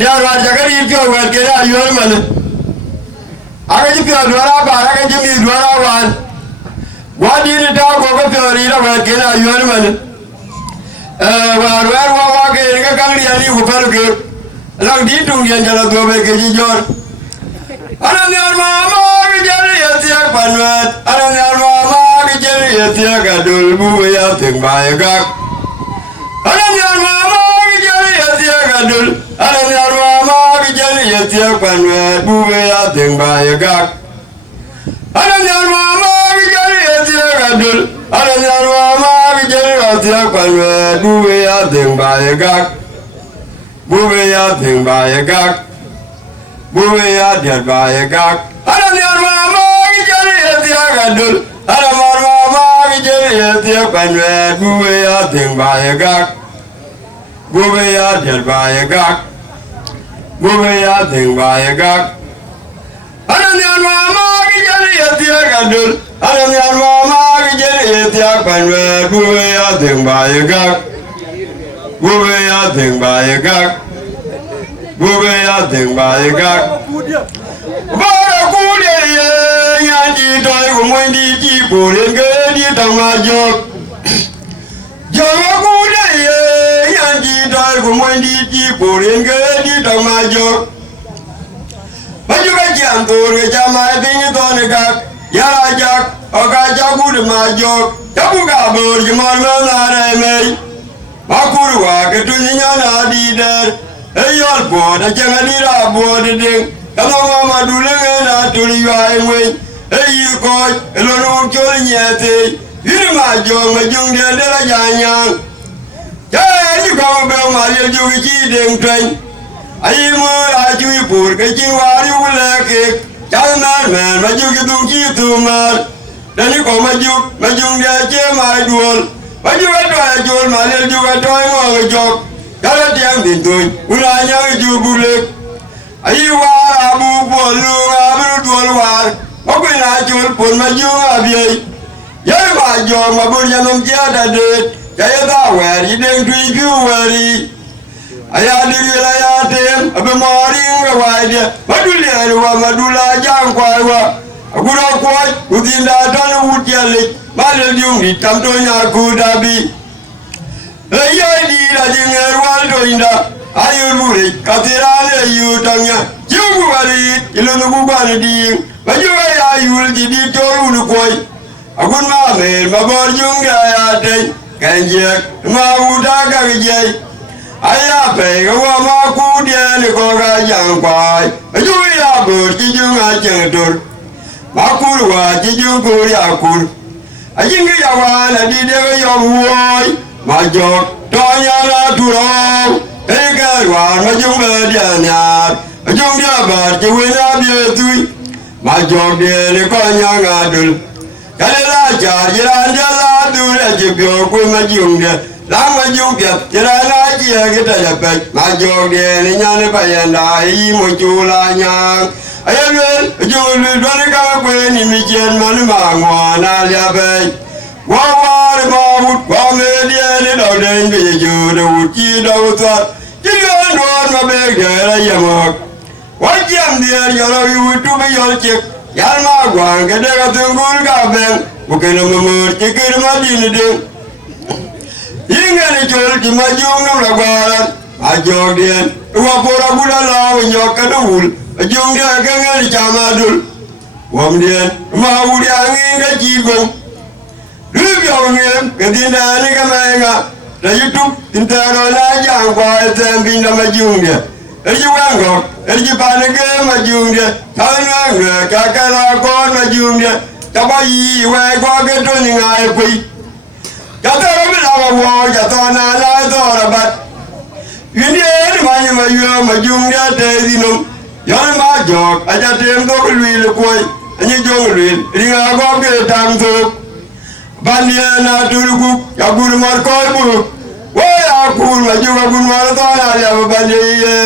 dia war jaga di pio war ke da yor man aga ji pio dora ba aga ji mi dora wan wadi ni ta ko ko pio ri da war ke da yor man war wa ke ga kang ri ani ko par ke lang di tung yan jala do be ke ji jor ana ni ar mama ke jari ya tia panwat ana ni ar mama ke jari ya tia ga dul bu ya teng ba ya ga ana ni ar mama ke jari ya tia ga dul ana ni ar mama ke jari ya tia panwat bu ya teng ba ya ga ana ni ar mama ke jari ya tia ga dul ana ni ar mama ke jari ya tia panwat bu ya teng ba ya ga bu ya teng ba ya ga Buya dia baik gak, ada ni mama kijari dia gadul, ada mama kijari dia panjat, buya dia baik gak, buya dia baik gak, buya dia baik gak, ada ni mama kijari dia gadul, ada ni mama kijari dia panjat, buya dia baik gak, buya dia baik gak. Bube ya deng bae gak bara kude ye nyanji toy ko mondi ji bolen ge di tama jok jawa kude ye nyanji toy ko mondi ji bolen ge di tama jok baju ga jam tor ge jama bin to ne gak ya jak oga jagu de ma jok jagu ga bor ji mar na re me makuru wa ke tunya na di der Eyal boda jangan dira boda ding kalau mama dulu ngena tuli wai wei eyi koi elonu chol nyete ini majong majung dia dera janyang jadi kau bel malil juga cideng tren ayi mo aju ipur kecing wari uleke jangan men maju gedung citu mar dan kau majung dia cemai dual maju ada jual malil juga toy mau ngejok kalau tiang bintun, ulanya jubulek, ayuwa abu bolu abu dulwar, aku najul pun maju abiai, ya maju mabur jangan tiada det, jaya tawer, ideng tuju wari, ayah di wilayah tem, abu maring kawaida, madulia ruwa madula jangkwa, aku rakwat, utinda tanu utialik, malah diung hitam tonya aku dabi. Ayah di rajin erwal doinda, ayah buri katirane yutangnya, jugu balik, ilmu bukan di, baju ayah jadi toru koi, akun mamer mabor jungga ayah kanjek, mau daga gejai, ayah pegawa maku dia ni koga jangpai, baju ayah bur kijunga centur, maku luar kijungur yakur, ajing kejawan adi dia yomwoi. Majok tonya la turong egarwan majung badianyat majung dia bar jewena bietui majok dia ni konya ngadul kale la jar jiran dia la dul ajibyo ku majung dia lang majung biat jiran la jia kita japek majok dia ni nyane payanda i muncula nyang ayel jul dole ka ku ni mijen manu mangwana liabe Wawar mawut wamedia ni dauden beju dawuti dawutwa jigan don mabeg dera yamak wajam dia yara yutu be yolchek yalma gwang gede ga tungul ga ben bukena mamur tikir madini de ingani chol ki majung no lagwaran ajog dien wa pora buda law nyoka dul ajung dia gangali chamadul wam dien mawudi anginga jigong Lubiyongem, ketina ni kamenga, na YouTube intero na jangwa etembinda majunge. Eji wango, eji panege majunge, tanwe kakala kon majunge, tabayi we kwa geto ni ngai kui. Katoro bila wo, katona la dora bat. Yindi ni manyi mayu majunge te dinum. Yon ma jok, aja tem do kulwil koi, anyi jong lwil, ringa go ke tam tok. Bandia na turuku ya guru markoi buru wa ya guru majuga guru marata ya bandia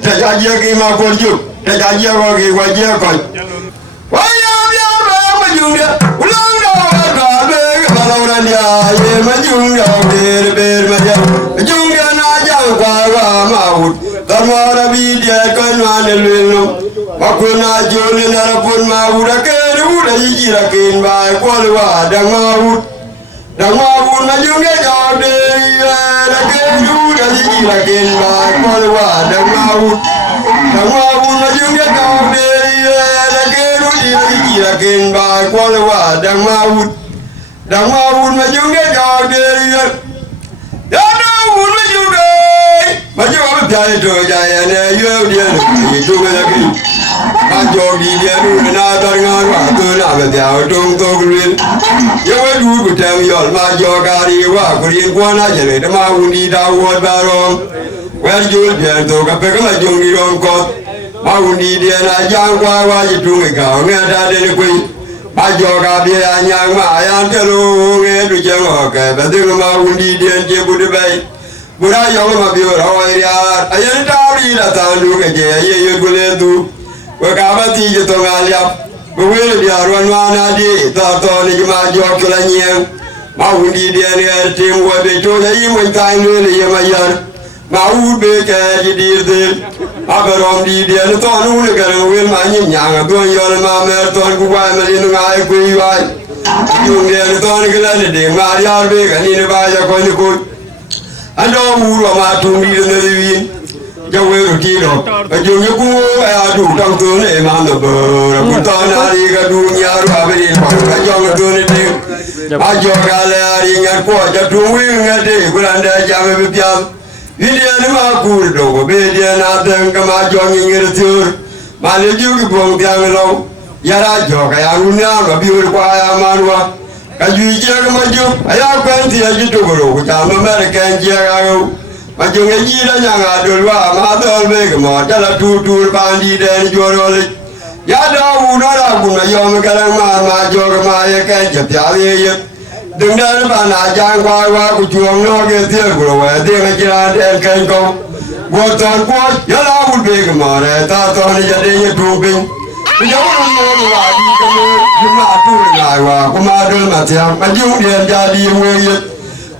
tajaji ki ma korju tajaji ko ki wajia ko wa ya ba majunga ulanga wa be balawrania ye majunga ber maja majunga na ja kwa wa maut Samara bidia kanwana lweno Makuna jole narapun mawura keru da yijira kinba kwalwa dangawut Dangawut majunge jode da keru da yijira kinba kwalwa dangawut Dangawut majunge jode da keru da yijira kinba kwalwa dangawut Dangawut majunge jode Dangawut majunge Maju apa jaya tu jaya ni, you dia ni, itu lagi. Maju di dia tu, nak teringat waktu nak berjaya tung tung. Yang dulu kita mial maju kari wah, kurian kuan aja ni, tema undi dawat barong. Wajul dia tu, kapek maju di rongkot. Undi dia nak jang wah itu mereka, ngada dia kui. Maju kari yang ayam telur, itu jangan ke, betul undi dia jebut baik. Budak yang mabur awal ya, ayat tahu dah tahu ke je, ayat boleh tu. Berkabat tiga tengah liap, boleh dia ruan mana di, tahu ni cuma jawab kelanyang. Mau di dia ni tim buat betul, jadi mentai ni dia mayar. Mau beker jadi dia, abarom di dia ni tahu ni kerana wil macam yang tuan yang mamer tuan kuai melinu ngai kuai. Jung dia ni tahu ni kerana dia mariar beker ni baca kau ni kau. Ando uru amatung di dalam lewin, jauh berkilo. Jauhnya ku adu tang tu ni mana ber. Aku tahu nari ke dunia raberi. Jauh tu ni dek. Ajo kala hari ingat ku jatuh ingat dek. Kuranda jam berpiam. Ini ni makul dogo. Bedia nateng kemajo ingin tur. Malu juga buang tiang lau. Ya rajo kaya dunia rabiur ku ayam manwa. Kajui jaga maju, ayah kanti aja tu bro. Kita mereka jaga maju ngaji dah jangan dulu. Mata lebih kemat, jalan tutur pandi dan jual oleh. Ya dah udah guna yang sekarang maju kemana kan jadi ya. Dengan mana jangan kau jual lagi tiap bro. Dengan jalan dan kan kau. Buat kuat, ya dah lebih kemat. Tak tahu ni jadinya tumping. Jangan lupa lagi kamu cuma tu lagi. Kemadul macam macam dia jadi murid.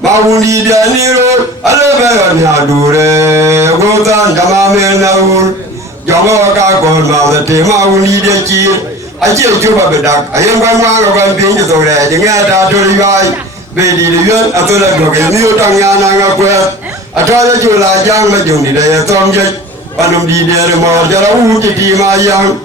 Mau di dia ni ro, ada bayan adure. Gotan jama menaur, jama kakon mau tete mau di dia cir. Aje cuba bedak. Ayam kamu kan pinjau tu le. Jangan ada tu lagi. Bedi dia atau lagi orang ni orang yang nak kuat. Atau ada jual jang macam di dia tomjek. Panum di dia mau jalan uji mayang.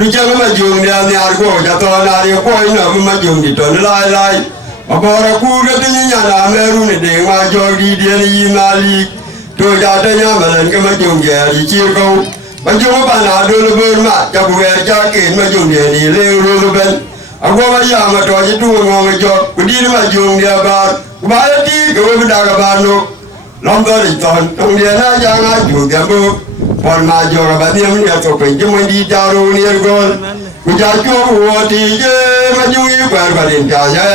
Jangan maju dia ni argo, jatuh nari koi nak maju di ton lai. Apabila kuda tu nyala meru ni deng maju di dia ni nali. Tu jatuhnya malan ke maju dia di cirkau. Maju apa nak dulu bermat, jabu jakin maju dia ni lelu ben. Aku macam matu aja tu ngomong jok, kudi maju dia bar. Kubaya ti kau berdagang banduk. Lomba di ton, dia nak jangan juga bu. Pon maju rabat dia punya topeng cuma di jarum ni ergol. Kujaku wati je maju ibar balin kaya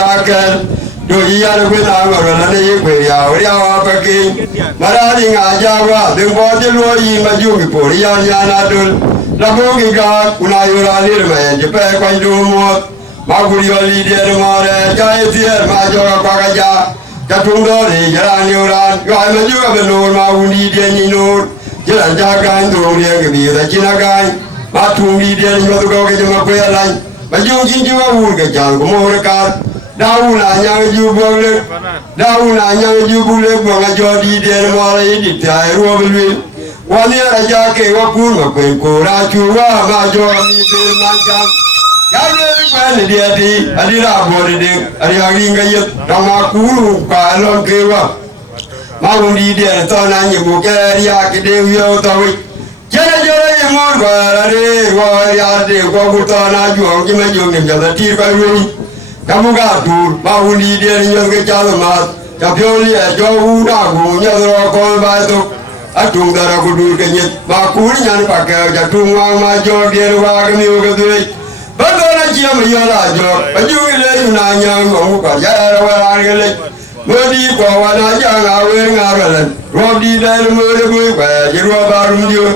rakan. Doi ada guna orang ni kuya orang apa king. Marani ngajawa dengan jeloi maju kipuri yang adul. Lagu kita kunayuran irman jepai kandumot. Maguri wali dia rumah jaya tiar maju kaja. Katung dori jalan yuran. Kau maju kebenur maundi dia ninur. Jalan jagan turun dia ke biar Cina kan, matung di dia ni batu kau ke jema kuya lain, baju cincin awul ke jalan kumur dekat, daun hanya jubul le, daun hanya jubul le, buang aja di dia mulai di tiada ruang. Wani raja ke wakun makuen kura cua maju ni bermacam. Kalau kan dia di, adi rabu di, adi hari ngayat, nama kuru kalon kewa. Mau di dia tanah ni bukan dia kedewia tahu. Jara yang murah ada, wajah ada, kau tanah jual cuma jual ni jalan tirkai ni. Kamu gatur, mau di dia ni yang kejalan mat. Tapi dia jauh dah punya rokok batu. Atung darah kudur kenyit, makuri yang pakai jatung wang maju dia ruang ni ugatui. Betul nak cium dia lajok, baju dia nanya kamu kerja orang gelek. Mudi kawan aja ngawin ngawalan, rob di dalam mudi gue, jiwa baru dia.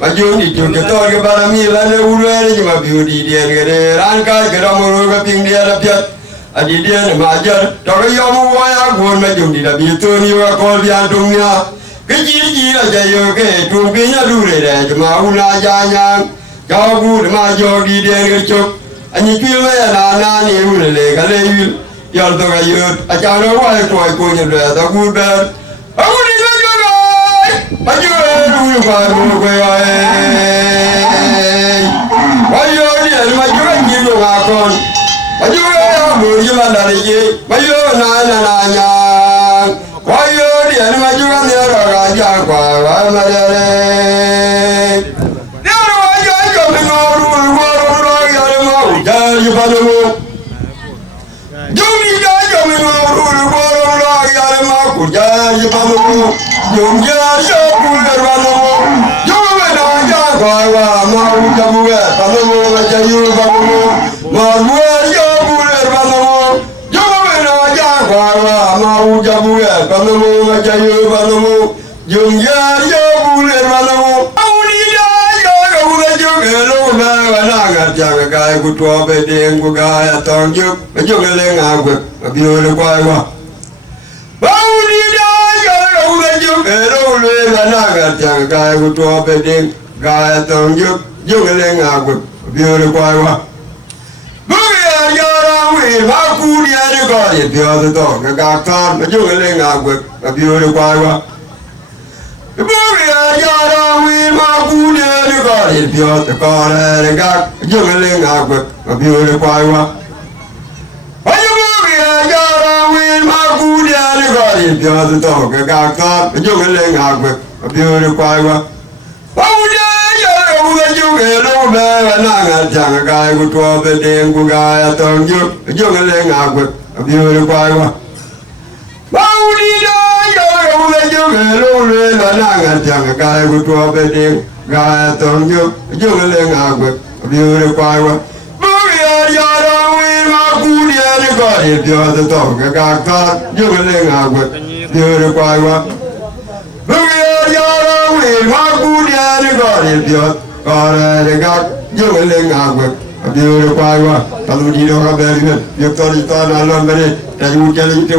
Maju di tu ketor ke barang milan uruan cuma biudi dia ngere, rangkai kerana muru keping dia dapat. Adi dia ni majar, tak yang muaya gue maju di dalam itu ni wakol biantungnya. cái gì là chạy vô cái trung kia nhá đu này mà u na cha nha cao bu mà vô đi đen cái chụp anh như kia mấy na ni u này cái này giờ tôi cái giờ cha nó quay coi như là tao bu bên ông đi vô rồi anh chưa đu qua đu quay bây giờ đi mà chưa anh gì đâu à con bây giờ buổi chiều là gì bây giờ na nha bây giờ đi mà chưa anh nhớ rồi ra cha qua mà đây nếu mà giờ cho mình ngồi rồi giờ mà giờ như bao nhiêu dùng đi cho mình ngồi rồi giờ mà cũng giờ như bao nhiêu dùng giờ cho cũng được bao nhiêu dùng cái nào cha qua mà cho mua bao nhiêu mà cho yêu bao nhiêu mà mua cho mua được bao nhiêu dùng cái nào cha qua mà cho mua bao nhiêu mà cho yêu bao nhiêu dùng giờ cho mua được bao nhiêu cái của tua về điện của cái toàn trước cái chỗ cái lên ngào quật biểu được quay qua bao đi ra giờ đâu cái chỗ cái đâu lên là na cái của tua về điện cái toàn trước chỗ cái lên ngào quật biểu được quay qua bây giờ ra về mà cu đi ra cái gì biểu được to cái con chỗ cái lên ngào quật biểu được quay qua bây giờ ra về mà cu đi ra cái gì biểu được con này cái chỗ cái lên ngào quật biểu được quay qua bây giờ ra về mà cu đi ra cái gì biểu được to cái con chỗ cái lên ngào quật biểu được quay qua bây giờ đâu cái chỗ cái đâu về na cái của tua về điện của cái toàn trước chỗ cái lên ngào quật biểu được quay qua bao đi ra giờ đâu cái chỗ cái đâu lên là na cái của tua về điện cái toàn trước chỗ cái lên ngào quật biểu được quay qua bây giờ đâu mà cu đi ra cái gì biểu được to cái con chỗ cái lên ngào quật biểu được quay qua bây giờ đâu mà cu đi ra cái gì biểu còn cái chỗ cái lên ngào quật biểu được quay qua tao đi đâu có về được việc tôi đi tôi nói luôn bên đây tại vì cái này cái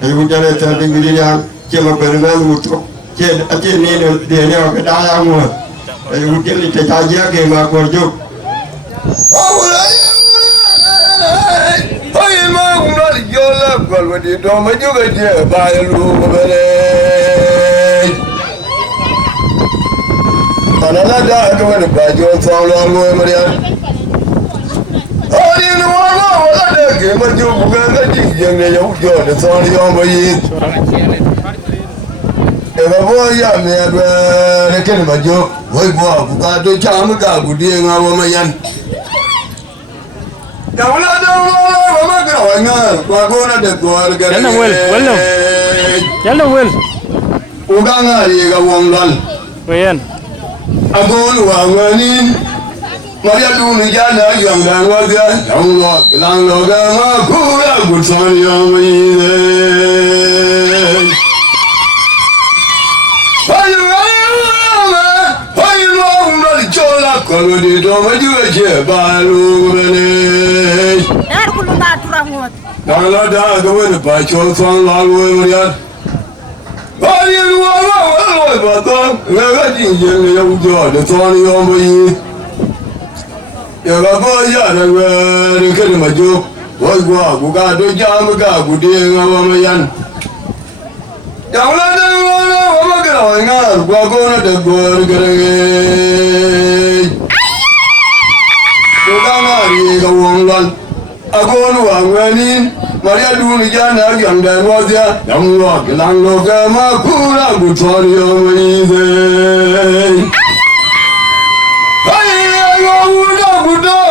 thầy cũng cho nên cho nên người đi ăn chưa mà phải nói một chút trên trên này được để nhau cái đá ăn mà thầy cũng cho nên thầy ta giá cái mà còn chút ôi mà cũng nói vô là còn mà đi đâu mấy chú cái gì bài luôn mà đây ta nói là đã cái này bài vô xong rồi mà đi ôi đi nó là để cái mà chú cũng cái gì này giống cho nó xong đi ông bây giờ em bảo giờ mẹ về cái mà chú với bố cũng cả tôi cha mới cả cũng đi ngao mà yan đâu là mà cái hỏi nghe qua cô nó được qua cái Chắn đâu Will cô đang ở đi cái vòng lần Will cô nó hoàng nhìn Maria tu ni jana yang dan wajah Allah kelang logam aku ya bersama yang ini. Ayo nak cola kalau di rumah juga cebalu beli. Dar kulu dah turangut. Kalau dah kawan bacol sang lalu Maria. Ayo luar betul. Enggak jinjeng yang jauh di sana yang ini. Ya bapa ya nak kena maju, woi gua buka doja muka budi ngawam yan. Janganlah janganlah, apa kena ingat gua nak tegur kereng. Bukan hari kawang lan, aku nuang wenin, Maria dulu jana yang dan wajah, yang luar kelang logam aku ragu cari yang ini.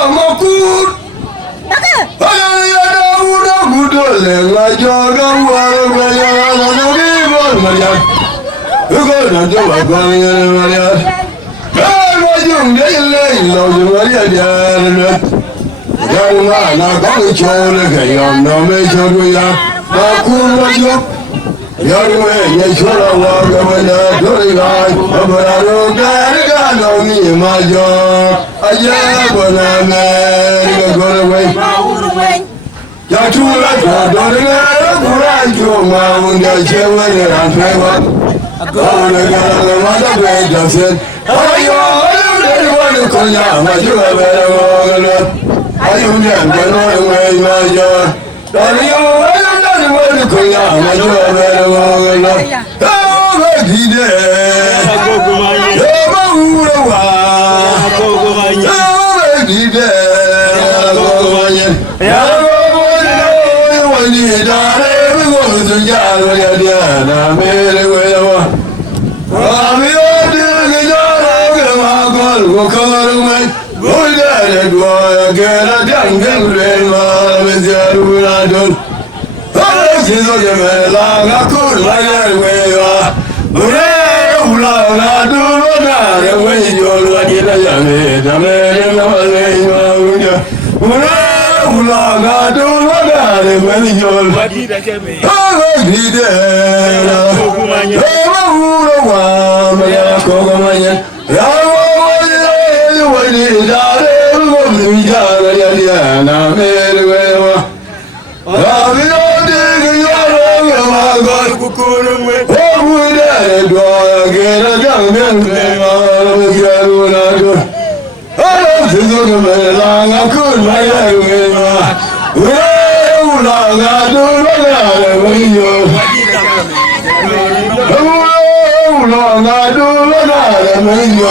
Makut, ayah muda lelai jaga warga Maria, Maria, kau nak coba kau Maria, majung dia lelai lau Maria dia, jangan nak kau cakap kaya nama cakap ya, makut majung. Yang mana cakap warga mana torigai, beradu kerja nami majung, aja benar goreng. Jatuh lah, dorang kurang cuma unda cewek yang lewat. Agora gana manda bem dançando. Ai olha conya majua bela. Ai olha bela majua. Ai olha conya majua bela. Ah gide. Ah ura. Ah gide. Ya wani dare go zuja ya dia na mere wewa. Ami ode gejara gama gol gokarumai. Golare dua gera dangal rema mejaruna don. Ay jizo gemela gakul bayar wewa. Ure ula na duna re wejol wadina yame damere na lewa unya. Ure ula na duna re wejol wadina keme. Ay gide. We're